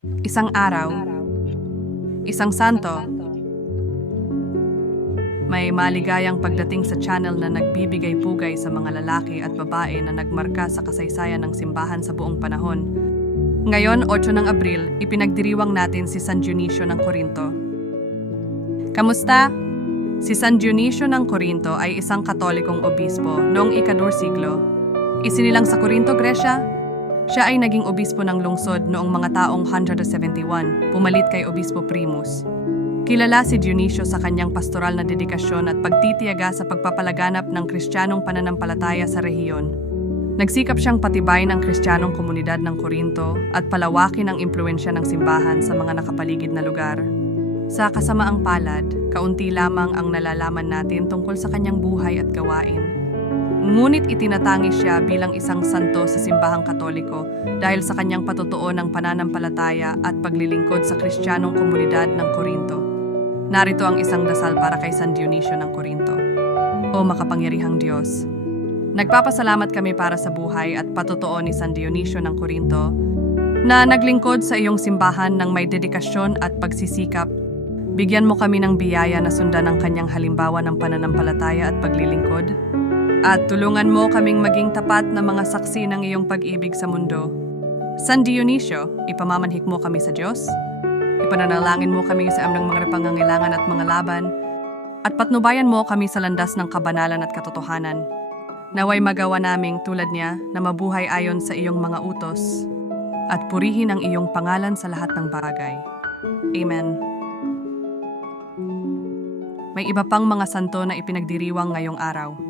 Isang araw, isang santo, may maligayang pagdating sa channel na nagbibigay pugay sa mga lalaki at babae na nagmarka sa kasaysayan ng simbahan sa buong panahon. Ngayon, 8 ng Abril, ipinagdiriwang natin si San Dionisio ng Corinto. Kamusta? Si San Dionisio ng Corinto ay isang katolikong obispo noong ikadur siglo. Isinilang sa Corinto, Gresya, siya ay naging obispo ng lungsod noong mga taong 171, pumalit kay Obispo Primus. Kilala si Dionisio sa kanyang pastoral na dedikasyon at pagtitiyaga sa pagpapalaganap ng kristyanong pananampalataya sa rehiyon. Nagsikap siyang patibayin ang kristyanong komunidad ng Korinto at palawakin ang impluensya ng simbahan sa mga nakapaligid na lugar. Sa kasamaang palad, kaunti lamang ang nalalaman natin tungkol sa kanyang buhay at gawain. Ngunit itinatangi siya bilang isang santo sa simbahang katoliko dahil sa kanyang patutuo ng pananampalataya at paglilingkod sa kristyanong komunidad ng Korinto. Narito ang isang dasal para kay San Dionisio ng Korinto. O makapangyarihang Diyos, nagpapasalamat kami para sa buhay at patutuo ni San Dionisio ng Korinto na naglingkod sa iyong simbahan ng may dedikasyon at pagsisikap. Bigyan mo kami ng biyaya na sundan ang kanyang halimbawa ng pananampalataya at paglilingkod. At tulungan mo kaming maging tapat na mga saksi ng iyong pag-ibig sa mundo. San Dionisio, ipamamanhik mo kami sa Diyos. Ipananalangin mo kami sa amang mga pangangailangan at mga laban. At patnubayan mo kami sa landas ng kabanalan at katotohanan. Naway magawa naming tulad niya na mabuhay ayon sa iyong mga utos at purihin ang iyong pangalan sa lahat ng bagay. Amen. May iba pang mga santo na ipinagdiriwang ngayong araw.